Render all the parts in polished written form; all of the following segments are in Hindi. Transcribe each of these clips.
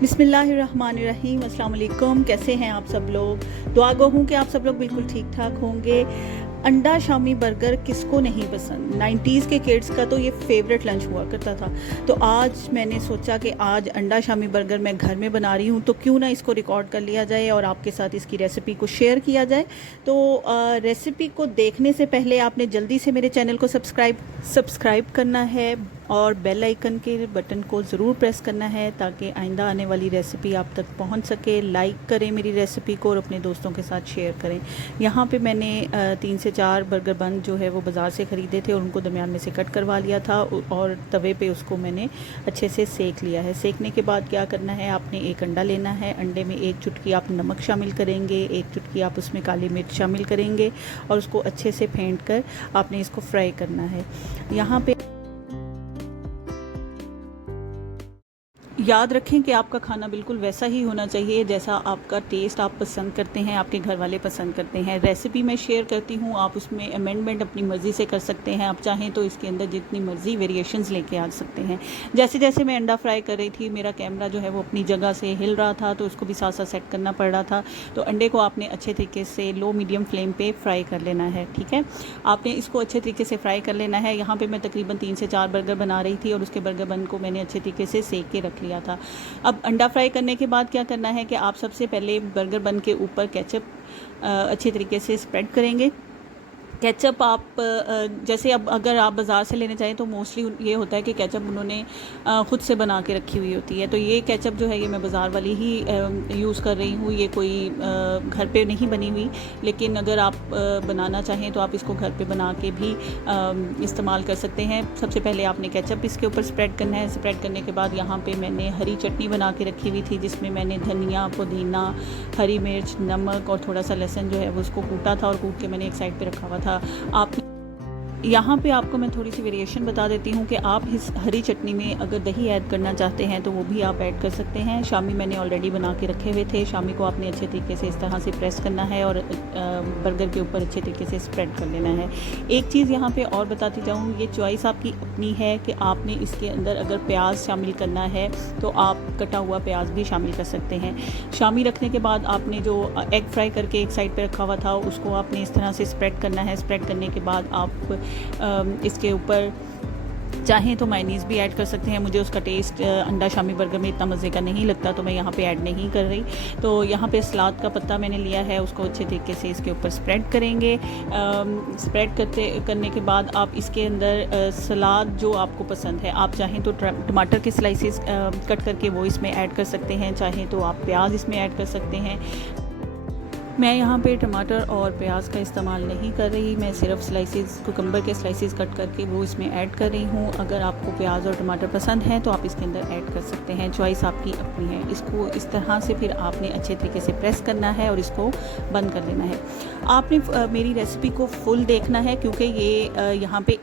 बिस्मिल्लाहिर्रहमानिर्रहीम। अस्सलाम वालेकुम। कैसे हैं आप सब लोग? दुआ गो हूँ कि आप सब लोग बिल्कुल ठीक ठाक होंगे। अंडा शामी बर्गर किसको नहीं पसंद? 90s के किड्स का तो ये फेवरेट लंच हुआ करता था। तो आज मैंने सोचा कि आज अंडा शामी बर्गर मैं घर में बना रही हूँ, तो क्यों ना इसको रिकॉर्ड कर लिया जाए और आपके साथ इसकी रेसिपी को शेयर किया जाए। तो रेसिपी को देखने से पहले आपने जल्दी से मेरे चैनल को सब्सक्राइब करना है और बेल आइकन के बटन को ज़रूर प्रेस करना है ताकि आइंदा आने वाली रेसिपी आप तक पहुंच सके। लाइक करें मेरी रेसिपी को और अपने दोस्तों के साथ शेयर करें। यहाँ पे मैंने 3 से 4 बर्गर बन जो है वो बाज़ार से ख़रीदे थे और उनको दरमियान में से कट करवा लिया था और तवे पे उसको मैंने अच्छे से सेक लिया है। सेकने के बाद क्या करना है, आपने एक अंडा लेना है। अंडे में 1 चुटकी आप नमक शामिल करेंगे, 1 चुटकी आप उसमें काली मिर्च शामिल करेंगे और उसको अच्छे से फेंट कर आपने इसको फ्राई करना है। यहाँ पे याद रखें कि आपका खाना बिल्कुल वैसा ही होना चाहिए जैसा आपका टेस्ट आप पसंद करते हैं, आपके घर वाले पसंद करते हैं। रेसिपी मैं शेयर करती हूँ, आप उसमें अमेंडमेंट अपनी मर्ज़ी से कर सकते हैं। आप चाहें तो इसके अंदर जितनी मर्ज़ी वेरिएशंस लेके आ सकते हैं। जैसे जैसे मैं अंडा फ्राई कर रही थी, मेरा कैमरा जो है वो अपनी जगह से हिल रहा था, तो उसको भी साथ साथ सेट करना पड़ रहा था। तो अंडे को आपने अच्छे तरीके से लो मीडियम फ्लेम पर फ्राई कर लेना है। ठीक है, आपने इसको अच्छे तरीके से फ्राई कर लेना है। यहाँ पर मैं तकरीबन 3 से 4 बर्गर बना रही थी और उसके बर्गर बन को मैंने अच्छे तरीके से सेक के रख लिया था। अब अंडा फ्राई करने के बाद क्या करना है कि आप सबसे पहले बर्गर बन के ऊपर केचप अच्छे तरीके से स्प्रेड करेंगे। केचप आप जैसे अब अगर आप बाज़ार से लेने चाहें तो मोस्टली ये होता है कि केचप उन्होंने ख़ुद से बना के रखी हुई होती है। तो ये केचप जो है ये मैं बाज़ार वाली ही यूज़ कर रही हूँ, ये कोई घर पे नहीं बनी हुई। लेकिन अगर आप बनाना चाहें तो आप इसको घर पे बना के भी इस्तेमाल कर सकते हैं। सबसे पहले आपने केचप इसके ऊपर स्प्रेड करना है। स्प्रेड करने के बाद यहाँ पर मैंने हरी चटनी बना के रखी हुई थी, जिसमें मैंने धनिया, पुदीना, हरी मिर्च, नमक और थोड़ा सा लहसुन जो है वो उसको कूटा था और कूट के मैंने एक साइड पे रखा हुआ था। आप यहाँ पे आपको मैं थोड़ी सी वेरिएशन बता देती हूँ कि आप इस हरी चटनी में अगर दही ऐड करना चाहते हैं तो वो भी आप ऐड कर सकते हैं। शामी मैंने ऑलरेडी बना के रखे हुए थे। शामी को आपने अच्छे तरीके से इस तरह से प्रेस करना है और बर्गर के ऊपर अच्छे तरीके से स्प्रेड कर लेना है। एक चीज़ यहाँ पे और बताती जाऊँ, ये चॉइस आपकी अपनी है कि आपने इसके अंदर अगर प्याज शामिल करना है तो आप कटा हुआ प्याज भी शामिल कर सकते हैं। शामी रखने के बाद आपने जो एग फ्राई करके एक साइड पर रखा हुआ था उसको आपने इस तरह से स्प्रेड करना है। स्प्रेड करने के बाद आप इसके ऊपर चाहें तो मायनीज़ भी ऐड कर सकते हैं। मुझे उसका टेस्ट अंडा शामी बर्गर में इतना मज़े का नहीं लगता, तो मैं यहाँ पे ऐड नहीं कर रही। तो यहाँ पे सलाद का पत्ता मैंने लिया है, उसको अच्छे तरीके से इसके ऊपर स्प्रेड करेंगे। स्प्रेड करने के बाद आप इसके अंदर सलाद जो आपको पसंद है, आप चाहें तो टमाटर के स्लाइसेस कट करके वो इसमें ऐड कर सकते हैं, चाहें तो आप प्याज इसमें ऐड कर सकते हैं। मैं यहाँ पे टमाटर और प्याज का इस्तेमाल नहीं कर रही, मैं सिर्फ स्लाइसेस कुकम्बर के स्लाइसेस कट करके वो इसमें ऐड कर रही हूँ। अगर आपको प्याज और टमाटर पसंद है तो आप इसके अंदर ऐड कर सकते हैं, चॉइस आपकी अपनी है। इसको इस तरह से फिर आपने अच्छे तरीके से प्रेस करना है और इसको बंद कर देना है। आपने मेरी रेसिपी को फुल देखना है क्योंकि ये यहाँ पे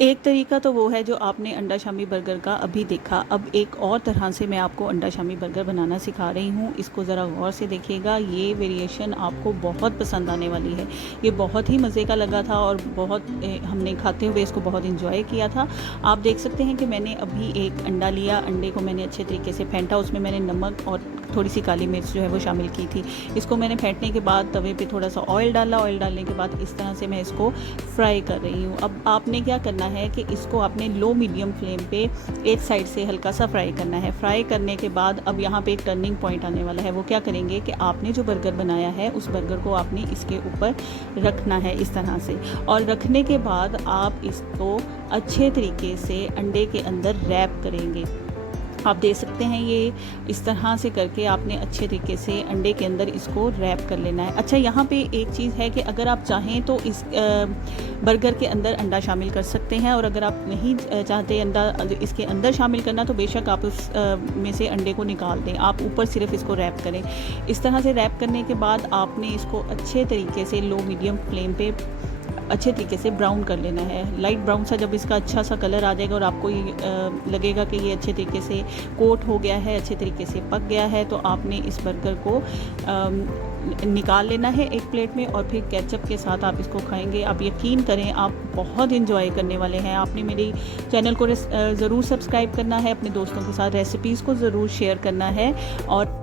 एक तरीका तो वो है जो आपने अंडा शामी बर्गर का अभी देखा। अब एक और तरह से मैं आपको अंडा शामी बर्गर बनाना सिखा रही हूँ, इसको ज़रा गौर से देखिएगा। ये वेरिएशन आपको बहुत पसंद आने वाली है। ये बहुत ही मज़े का लगा था और बहुत हमने खाते हुए इसको बहुत इंजॉय किया था। आप देख सकते हैं कि मैंने अभी एक अंडा लिया, अंडे को मैंने अच्छे तरीके से फेंटा, उसमें मैंने नमक और थोड़ी सी काली मिर्च जो है वो शामिल की थी। इसको मैंने फेंटने के बाद तवे पे थोड़ा सा ऑयल डाला। ऑयल डालने के बाद इस तरह से मैं इसको फ्राई कर रही हूँ। अब आपने क्या करना है कि इसको आपने लो मीडियम फ्लेम पे एक साइड से हल्का सा फ्राई करना है। फ्राई करने के बाद अब यहाँ पे एक टर्निंग पॉइंट आने वाला है। वो क्या करेंगे कि आपने जो बर्गर बनाया है उस बर्गर को आपने इसके ऊपर रखना है इस तरह से, और रखने के बाद आप इसको अच्छे तरीके से अंडे के अंदर रैप करेंगे। आप देख सकते हैं ये इस तरह से करके आपने अच्छे तरीके से अंडे के अंदर इसको रैप कर लेना है। अच्छा, यहाँ पे एक चीज़ है कि अगर आप चाहें तो इस बर्गर के अंदर अंडा शामिल कर सकते हैं, और अगर आप नहीं चाहते अंडा इसके अंदर शामिल करना तो बेशक आप उस में से अंडे को निकाल दें। आप ऊपर सिर्फ इसको रैप करें। इस तरह से रैप करने के बाद आपने इसको अच्छे तरीके से लो मीडियम फ्लेम पे अच्छे तरीके से ब्राउन कर लेना है। लाइट ब्राउन सा जब इसका अच्छा सा कलर आ जाएगा और आपको ये लगेगा कि ये अच्छे तरीके से कोट हो गया है, अच्छे तरीके से पक गया है, तो आपने इस बर्गर को निकाल लेना है एक प्लेट में और फिर केचप के साथ आप इसको खाएंगे। आप यकीन करें आप बहुत इंजॉय करने वाले हैं। आपने मेरी चैनल को ज़रूर सब्सक्राइब करना है, अपने दोस्तों के साथ रेसिपीज़ को ज़रूर शेयर करना है और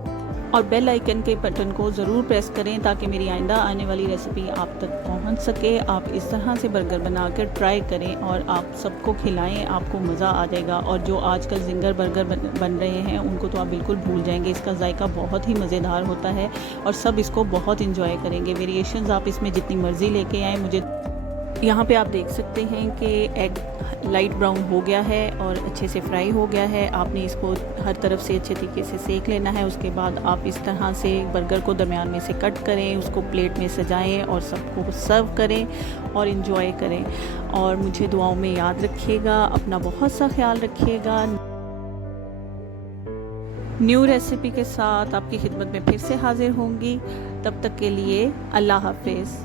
बेल आइकन के बटन को ज़रूर प्रेस करें ताकि मेरी आइंदा आने वाली रेसिपी आप तक पहुंच सके। आप इस तरह से बर्गर बनाकर ट्राई करें और आप सबको खिलाएं, आपको मज़ा आ जाएगा। और जो आजकल जिंगर बर्गर बन रहे हैं उनको तो आप बिल्कुल भूल जाएंगे। इसका जायका बहुत ही मज़ेदार होता है और सब इसको बहुत इंजॉय करेंगे। वेरिएशंस आप इसमें जितनी मर्ज़ी लेके आएँ। मुझे यहाँ पे आप देख सकते हैं कि एग लाइट ब्राउन हो गया है और अच्छे से फ्राई हो गया है। आपने इसको हर तरफ से अच्छे तरीके से सेक लेना है। उसके बाद आप इस तरह से बर्गर को दरमियान में से कट करें, उसको प्लेट में सजाएं और सबको सर्व करें और इन्जॉय करें। और मुझे दुआओं में याद रखिएगा, अपना बहुत सा ख्याल रखिएगा। न्यू रेसिपी के साथ आपकी खिदमत में फिर से हाजिर होंगी। तब तक के लिए अल्लाह हाफिज़।